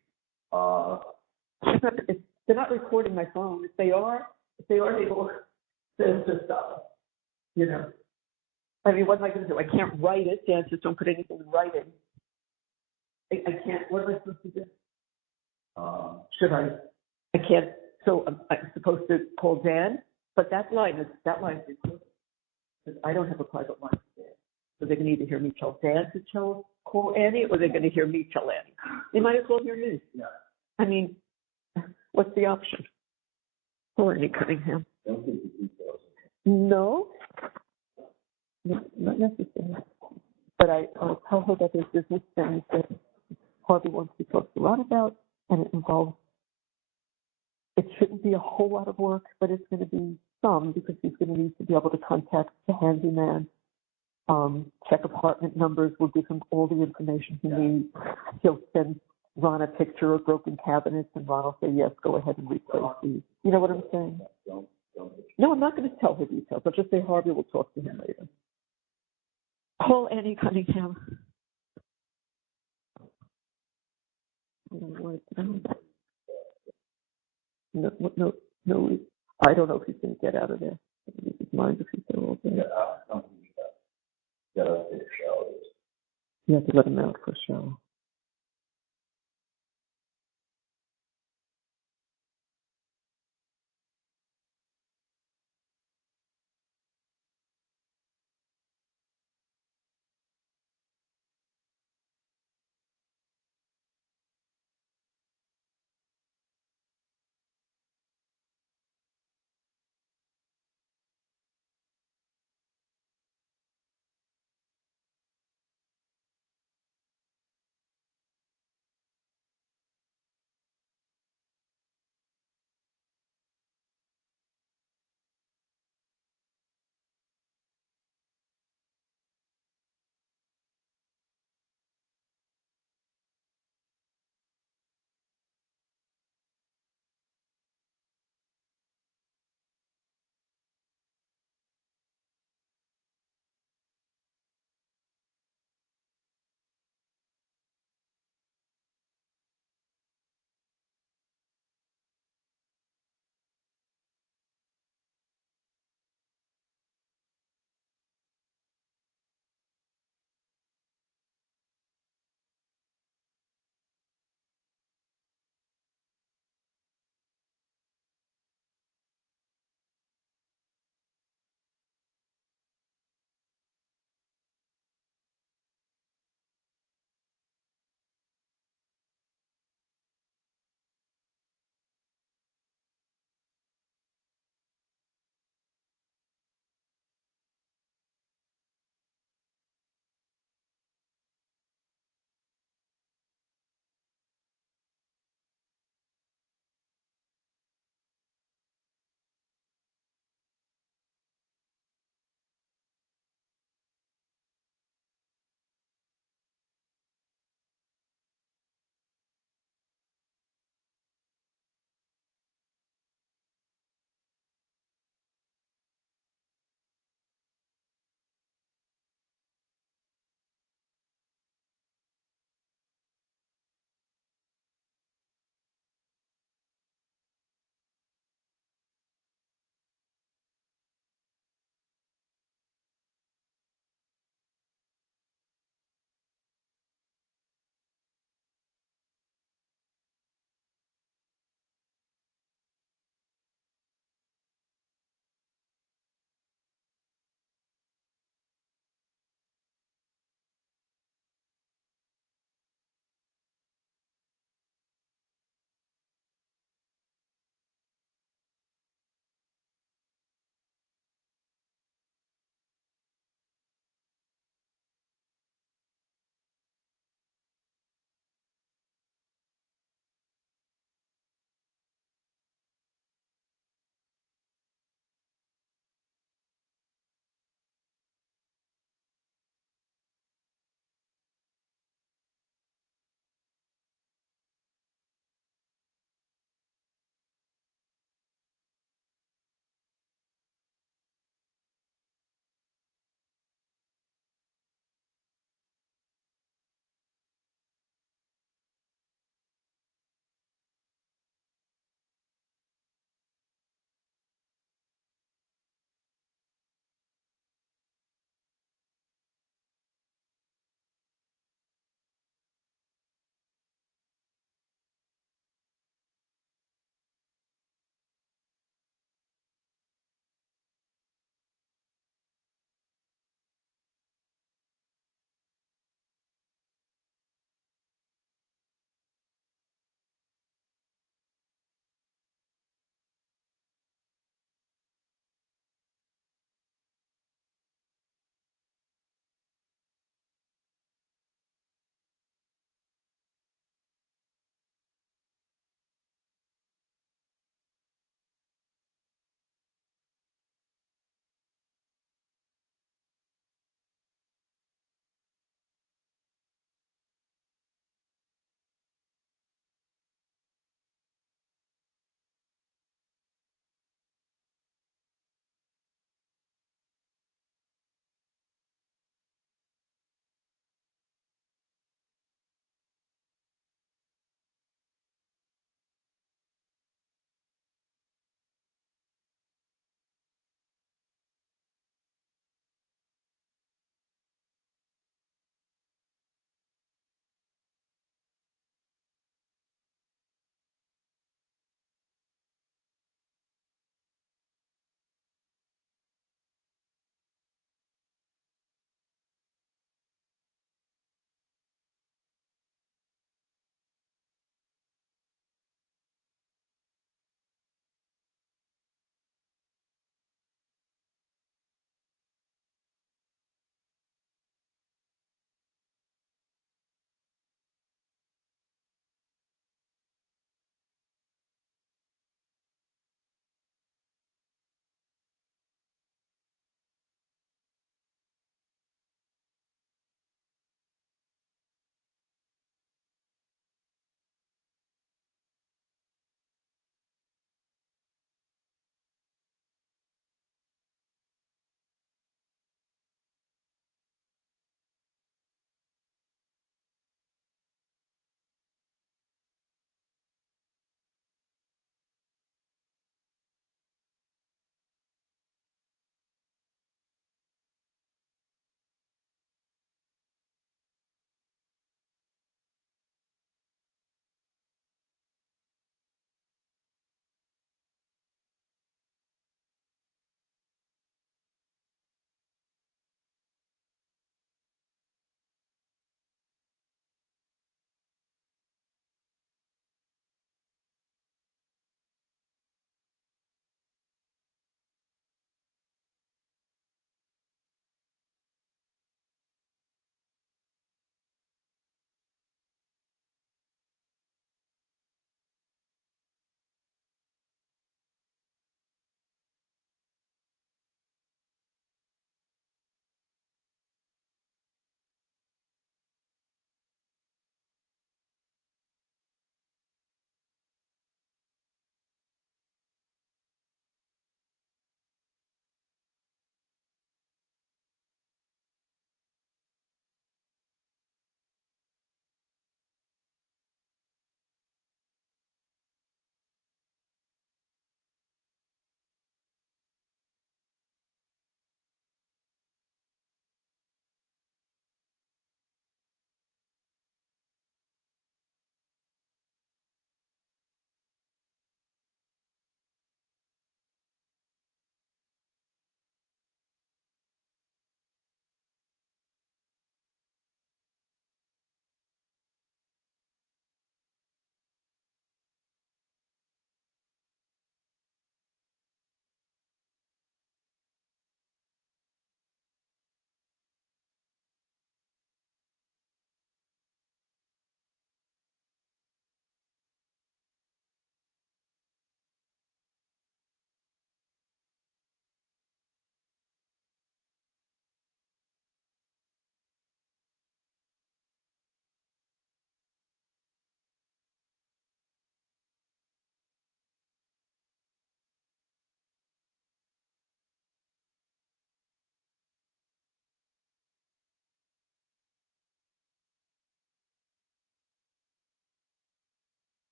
They're not recording my phone. If they are, they will just stop. I mean, what am I going to do? I can't write it. Dan says don't put anything in writing. I can't. What am I supposed to do? Should I? I can't. So I'm supposed to call Dan, but that line is recorded. Because I don't have a private line with Dan. So they're going to either hear me tell Dan to call Annie, or they're going to hear me tell Annie. They might as well hear me. Yeah. I mean, what's the option? Or Annie Cunningham? No, not necessarily. But I'll tell her that there's business things that Harvey wants to talk to Ron about, and it involves. It shouldn't be a whole lot of work, but it's going to be some because he's going to need to be able to contact the handyman, check apartment numbers. We'll give him all the information he needs. He'll send Ron a picture of broken cabinets, and Ron will say, yes, go ahead and replace these. You know what I'm saying? No, I'm not going to tell her details. I'll just say Harvey will talk to him later. Call Annie Cunningham. No. I don't know if he's going to get out of there. His mind if he's there all day. You have to let him out for a shower.